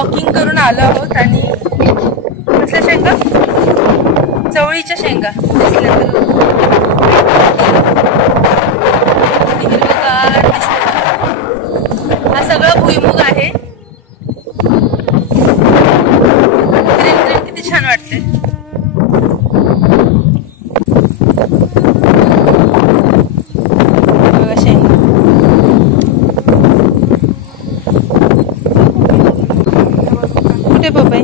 Walking करून आलो आहोत आणि कसल्या शेंगा, चवळीच्या शेंगा दिसल्या हिरवेगार दिसते. हा सगळा भुईमुग आहे. ग्रीन ग्रीन किती छान वाटते. बघा शेंगा. कुठे पपई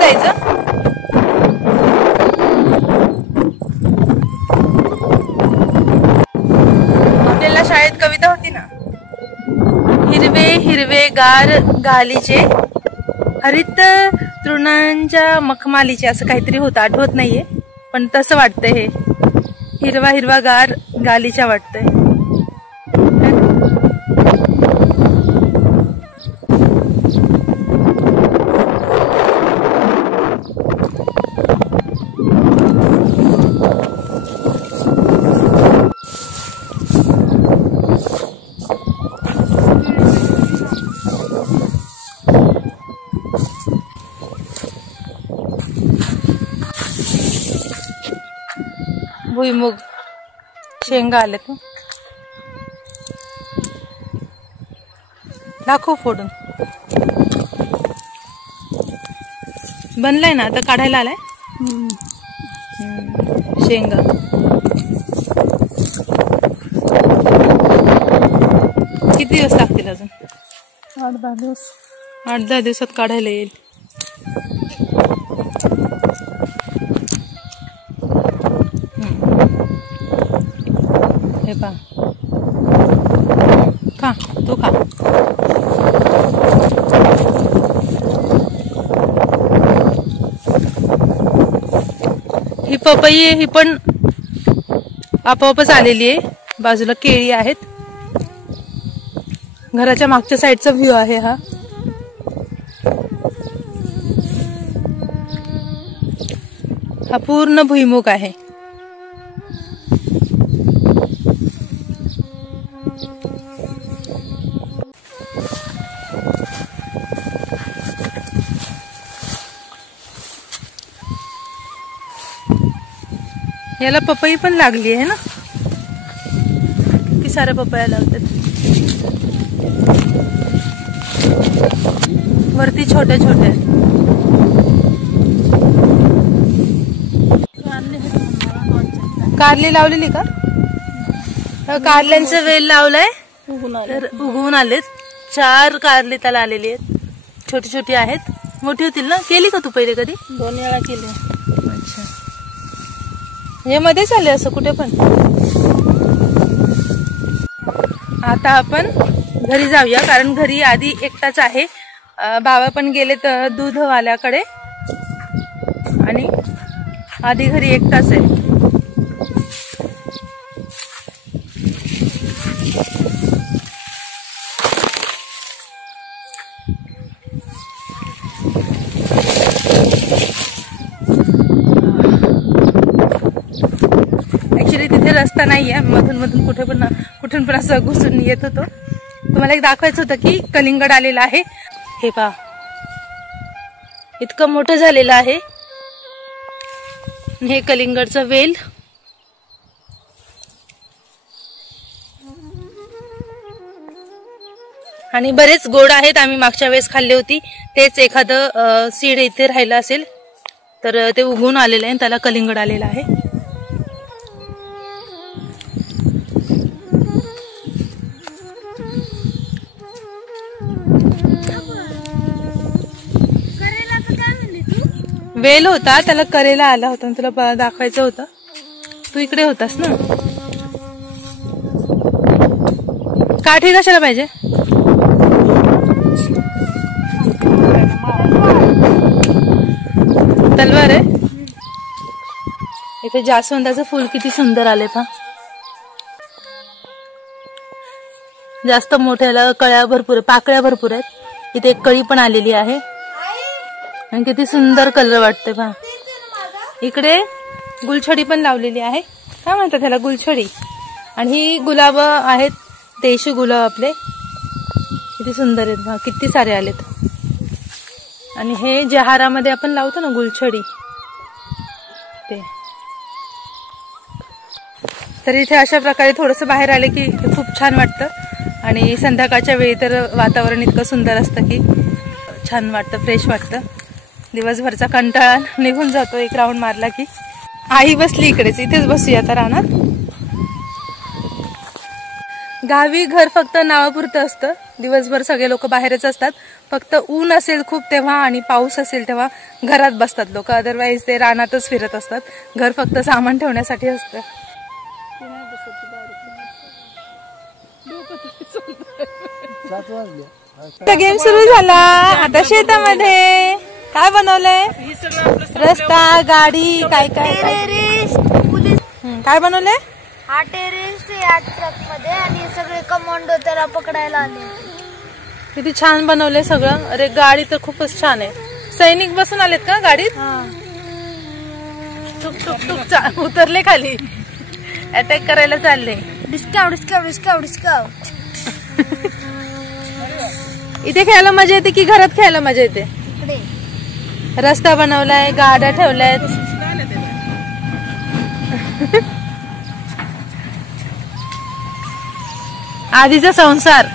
जायचं. आपल्याला शाळेत कविता होती ना, हिरवे हिरवे गार गालीचे हरित तृणांच्या मखमालीचे, असं काहीतरी होतं, आठवत नाहीये, पण तसं वाटतंय. हे हिरवा हिरवा गार गालीच्या वाटतंय. भुईमुग शेंगा आले तू दाखव फोडून. बनलाय ना आता, काढायला आलाय शेंगा. किती दिवस लागतील अजून? 8-10 दिवस. 8-10 दिवसात काढायला येईल. हे पा खा, तो खा. ही पपई आहे, ही पण आपोआपच आलेली आहे. बाजूला केळी आहेत. घराच्या मागच्या साईडचा व्ह्यू आहे हा. हा पूर्ण भुईमुग आहे. याला पपई पण लागली आहे ना, किती साऱ्या पपया लागतात. वरती छोट्या छोट्या. कारली लावलेली का? कारल्यांचा वेल लावलाय, उगवून आलेत. 4 कारली त्याला आलेली आहेत. छोटी छोटी आहेत, मोठी होतील ना. केली का तू पहिले कधी? 2 वेळा केली. अच्छा, हे मध्येच आले असं कुठे पण. आता आपण घरी जाऊया, कारण घरी आधी एकटाच आहे. बाबा पण गेलेत दूधवाल्याकडे आणि आधी घरी एकटाच आहे. तिथे रस्ता नाहीये, मधून मधून कुठून पण असं घुसून येत होतो. तुम्हाला एक दाखवायचं होतं की कलिंगड आलेलं आहे. हे पहा, इतकं मोठं झालेलं आहे. हे कलिंगडचं वेल. आणि बरेच गोड आहेत. आम्ही मागच्या वेळेस खाल्ली होती, तेच एखादं सीड इथे राहिलं असेल तर ते उगवून आलेलं आहे, त्याला कलिंगड आलेलं आहे. वेल होता, त्याला करेला आला होता, तुला दाखवायचं होतं. तू इकडे होतास ना. काठी कशाला पाहिजे? तलवार आहे. इथे जास्वंदाचं फुल किती सुंदर आले पहा. जास्त मोठ्याला कळ्या भरपूर आहे, पाकळ्या भरपूर आहेत. इथे एक कळी पण आलेली आहे आणि किती सुंदर कलर वाटते पहा. इकडे गुलछडी पण लावलेली आहे. काय म्हणतात त्याला? गुलछडी. आणि ही गुलाब आहेत, देशी गुलाब आपले. किती सुंदर आहेत बघा, किती सारे आलेत. आणि हे जहारामध्ये आपण लावतो ना गुलछडी ते. तर इथे अशा प्रकारे थोडंसं बाहेर आले की खूप छान वाटतं. आणि संध्याकाळच्या वेळी तर वातावरण इतकं सुंदर असतं की छान वाटतं, फ्रेश वाटतं. दिवसभरचा कंटाळा निघून जातो एक राऊंड मारला की. आई बसली इकडेच, इथेच बसूया आता रानात. गावी घर फक्त नावापुरतं असतं. दिवसभर सगळे लोक बाहेरच असतात. फक्त ऊन असेल खूप तेव्हा आणि पाऊस असेल तेव्हा घरात बसतात लोक. अदरवाईज ते रानातच फिरत असतात. घर फक्त सामान ठेवण्यासाठी असतं. गेम सुरू झाला. आता शेतामध्ये काय बनवलंय? रस्ता, गाडी, काय काय काय बनवलंय? हा टेरेस या ट्रक मध्ये आणि सगळे कमांडो त्याला पकडायला आले. किती छान बनवलंय सगळं. अरे गाडी तर खूपच छान आहे. सैनिक बसून आलेत का गाडीत? टुक टुक टुक उतरले खाली, अटॅक करायला चालले. Discount discount discount discount. इथे खेळायला मजा येते की घरात खेळायला मजा येते? इकडे रस्ता बनवलाय, गाड्या ठेवल्यात. आधीचा संसार.